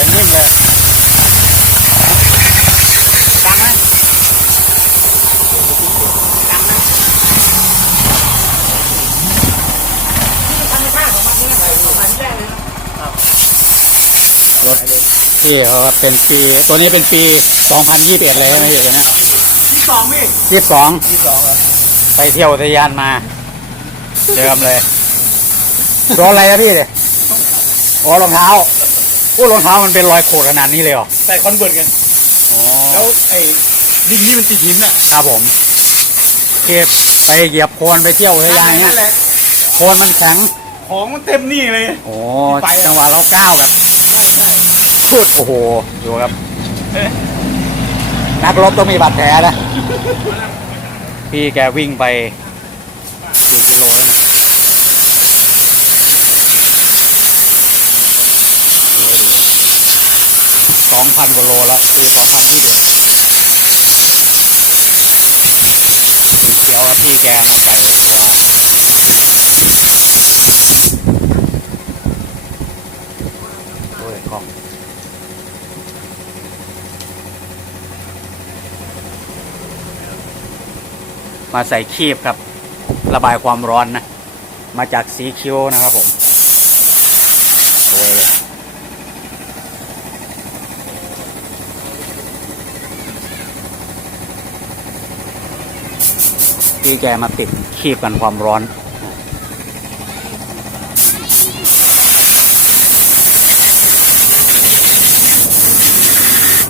สียงนิ่มเลยดังไหมดังไหมพันห้าของมันเนี่ยประมาณแรกเลยนะรถพี่เขาครับเป็นปี ตัวนี้เป็นปี 2021 เลยใช่ไหมพี่ตัวเนี้ยที่สองพี่ยี่สองที่สองเหรอไปเที่ยวอุทยานมาเจิมเลย โดนอะไรนะพี่เนี่ยอ๋อรองเท้า อ้รองเท้ามันเป็นรอยโขดขนาดนี้เลยเหรอใส่คอนเวิร์ตกันอ๋อแล้วไอ้ดินนี่มันติดหินอะครับผมเก็บไปเหยียบโคลนไปเที่ยวอุทยานเงี้นั่ยนแหละโคลนมันแข็งของมันเต็มนี่เลยโอ้ไปอะจังหวะเราก้าวแบบใช่ใช่พุดโอ้โหดูครับนักรบต้องมีบาดแผลนะพี่แกวิ่งไปกี่กิโลแล้วเนี่ย สองพันกว่าโลแล้วปีสองพันยี่สิบเดี๋ยวพี่แกมาใส่ตัวโอ้ยกล้องมาใส่คีบครับ ระบายความร้อนนะ มาจากสีคิ้วนะครับผมสวยเลย พี่แกมาติดคีบกันความร้อน